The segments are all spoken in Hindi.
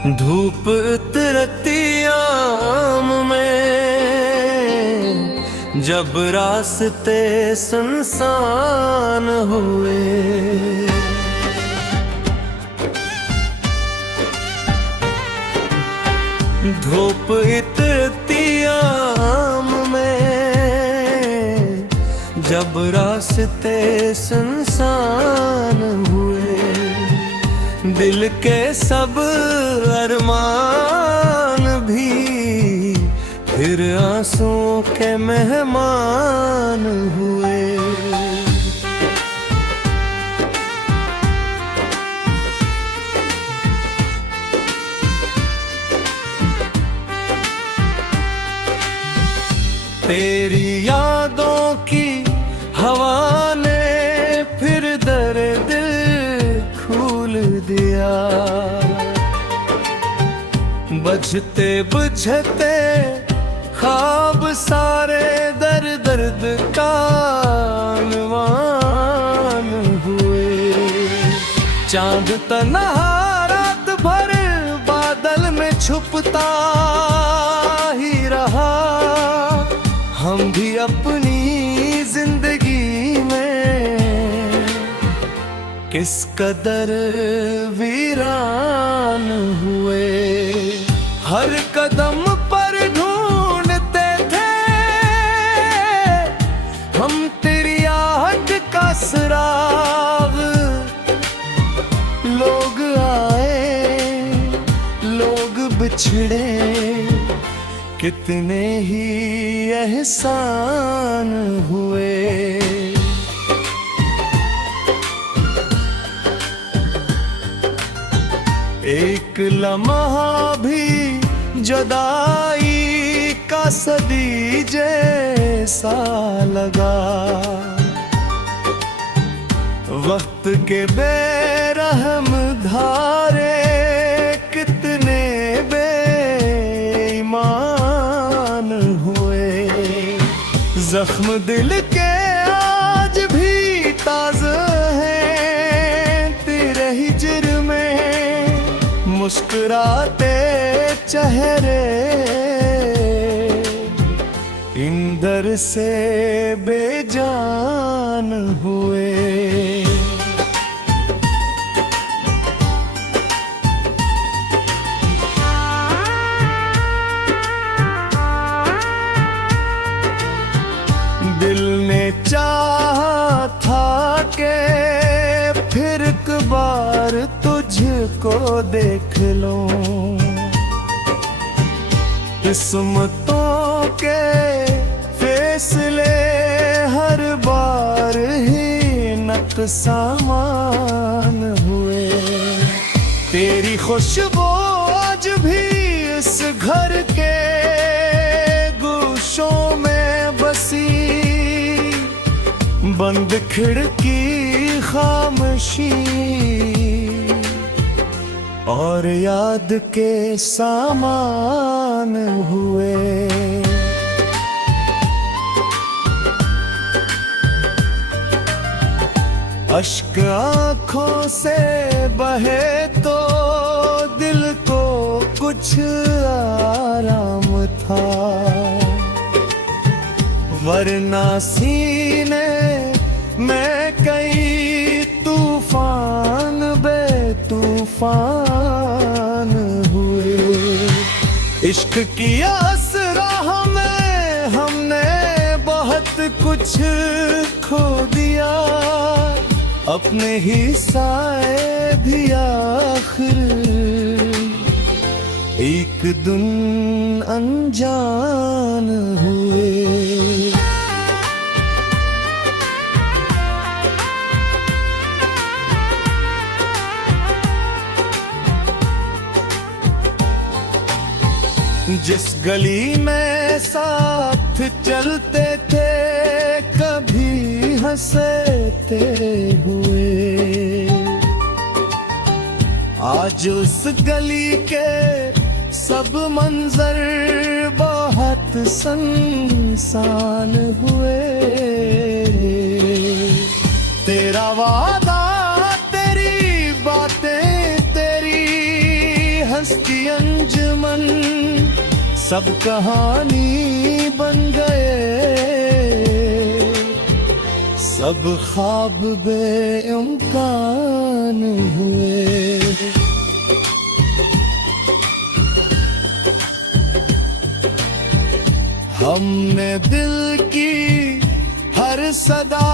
धूप उतरती आम में जब रास्ते सुनसान हुए, धूप उतरती आम में जब रास्ते सुनसान हुए, दिल के सब अरमान भी फिर आंसुओं के मेहमान हुए। तेरी यादों की हवा ने फिर दर्द खोल दिया, बजते बुझते ख्वाब सारे दर दर्द का अनवान हुए। चांद तन्हा रात भर बादल में छुपता ही रहा, हम भी अपनी जिंदगी में किस कदर वीरान हुए। हर कदम पर ढूंढते थे हम तेरी आहट का सुराग, लोग आए लोग बिछड़े, कितने ही एहसान हुए। एक लम्हा भी जुदाई का सदी जैसा लगा, वक्त के बेरहम धारे कितने बेईमान हुए। जख्म दिल के आज भी ताज़ा हैं तेरे हिज्र में, मुस्कुराते चेहरे इंदर से बेजान हुए। दिल ने चाहा था कि फिर एक बार तुझको देख लूं, किस्मतों के फैसले हर बार ही नक़्सान हुए। तेरी खुशबू आज भी इस घर के गोशों में बसी, बंद खिड़की खामोशी और याद के सामान हुए। अश्क आँखों से बहे तो दिल को कुछ आराम था, वरना सीने में कई तूफान बेतूफान हुए। इश्क की असरा में हमने बहुत कुछ खो दिया, अपने ही साए भी आखिर एक दिन अनजान हुए। जिस गली में साथ चलते थे कभी हंसते हुए, आज उस गली के सब मंजर बहुत सुनसान हुए। तेरा वादा तेरी बातें तेरी की अंजुमन सब कहानी बन गए, सब ख्वाब बेइम्कान हुए। हमने दिल की हर सदा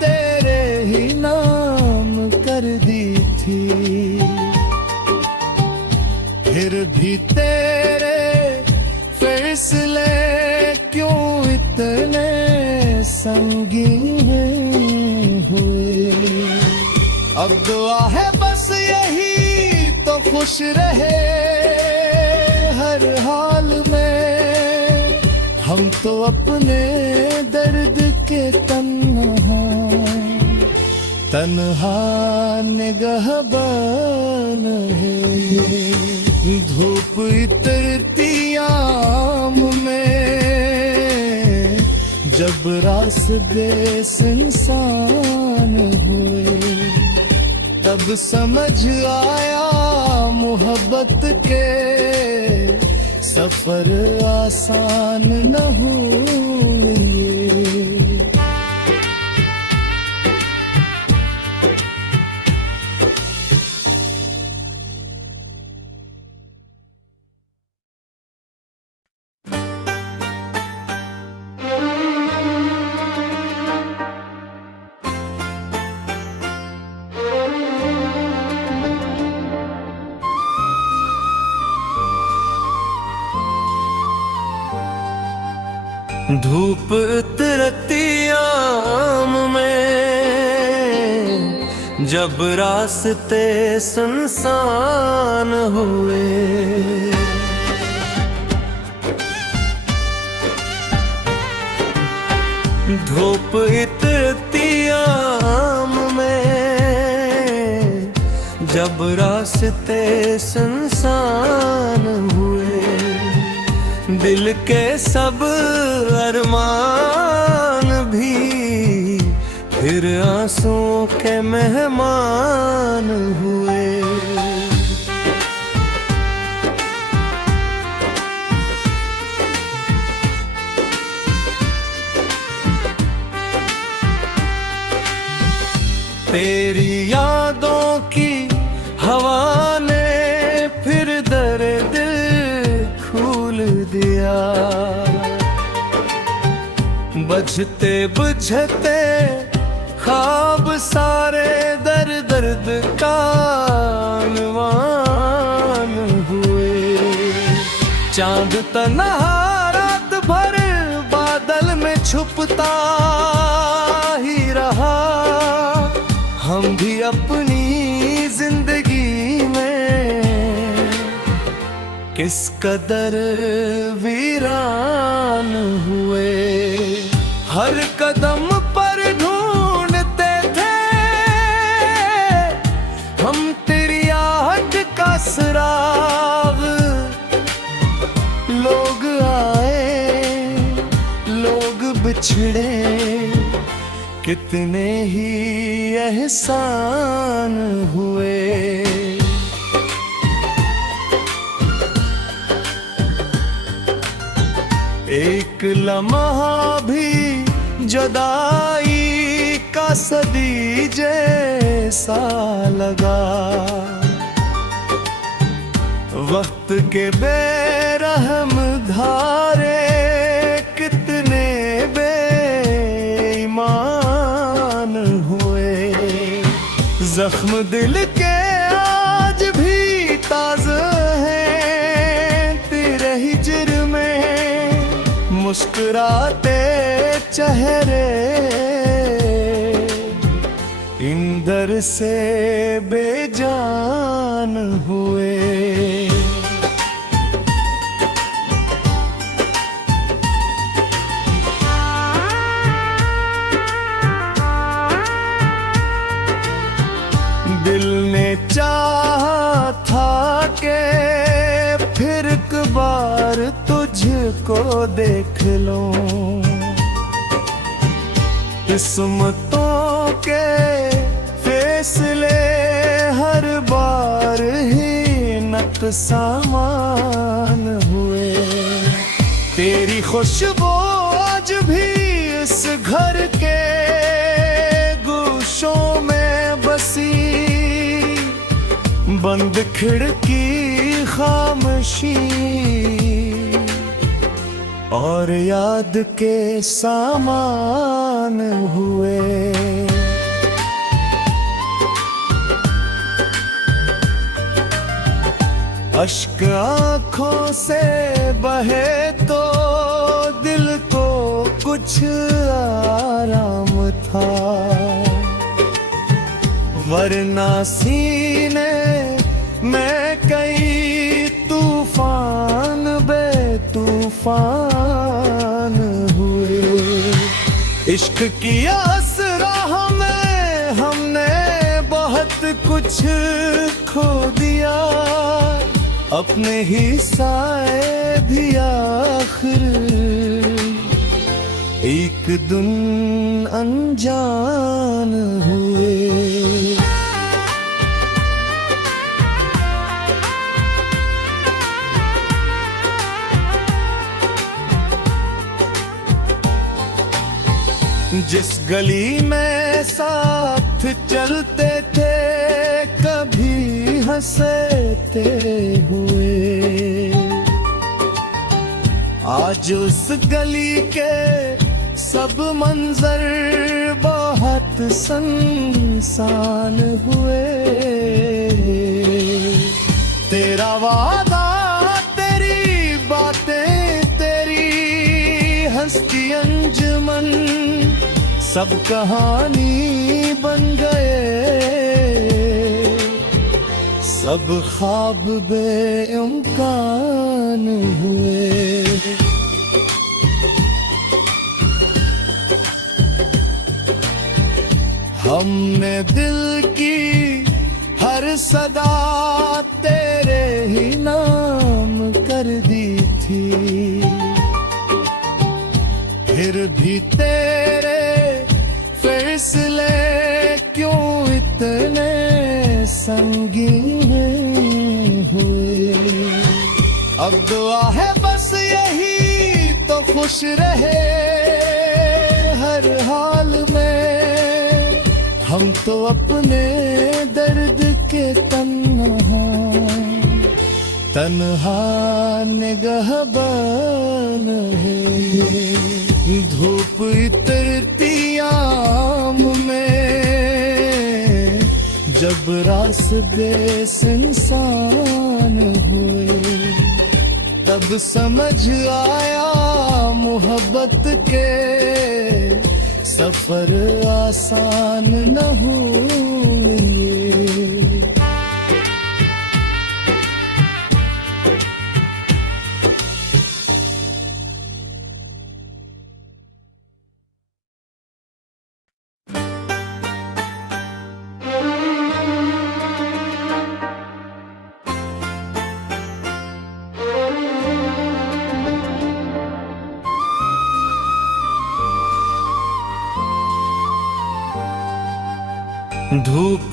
तेरे ही नाम कर दी थी, फिर भी तेरे फैसले क्यों इतने संगीन हुए। अब दुआ है बस यही तो खुश रहे हर हाल में, हम तो अपने दर्द के तन्हा निगहबान है। धूप इतरती आम में जब रास्ते सुनसान हुए, तब समझ आया मोहब्बत के सफर आसान न हुए। धूप उतरती आम में जब रास्ते सुनसान हुए, धूप उतरती आम में जब रास्ते सुनसान हुए, दिल के सब अरमान भी फिर आंसुओं के मेहमान हुए। तेरी यादों की हवा ने फिर दर्द खोल दिया, बजते बुझते ख्वाब सारे दर्द का अनवान हुए। चांद तन्हा रात भर बादल में छुपता ही रहा, हम भी अपनी जिंदगी में किस कदर वीरान हुए। हर कदम पर ढूंढते थे हम तेरी आहट का सुराग, लोग आए लोग बिछड़े कितने ही एहसान हुए। एक लम्हा भी जुदाई का सदी जैसा लगा, वक्त के बेरहम धारे कितने बेईमान हुए। जख्म दिल के आज भी ताज़ा हैं तेरे हिज्र में, मुस्कुराते चेहरे इंदर से बेजान हुए। दिल ने चाहा था कि फिर एक बार तुझको देख लूं, किस्मतों के फैसले हर बार ही नक सामान हुए। तेरी खुशबू आज भी इस घर के गोशों में बसी, बंद खिड़की खामोशी और याद के सामान हुए। अश्क आँखों से बहे तो दिल को कुछ आराम था, वरना सीने में कई तूफान बेतूफान हुए। इश्क की आसरा हमें हमने बहुत कुछ खो दिया, अपने ही साए भी आखिर एक दिन अनजान हुए। जिस गली में साथ चलते थे कभी हंसते हुए, आज उस गली के सब मंजर बहुत सुनसान हुए। तेरा वादा, तेरी बातें, तेरी हंसती अंजुमन सब कहानी बन गए, सब ख्वाब बेइम्कान हुए। हमने दिल की हर सदा तेरे ही नाम कर दी थी, फिर भी तेरे फैसले क्यों इतने संगीन हुए। अब दुआ है बस यही तो खुश रहे हर हाल में, हम तो अपने दर्द के तन्हा निगहबान है। धूप इतरती आम में जब रास्ते सुनसान हुए, तब समझ आया मोहब्बत के सफर आसान न हुए। धूप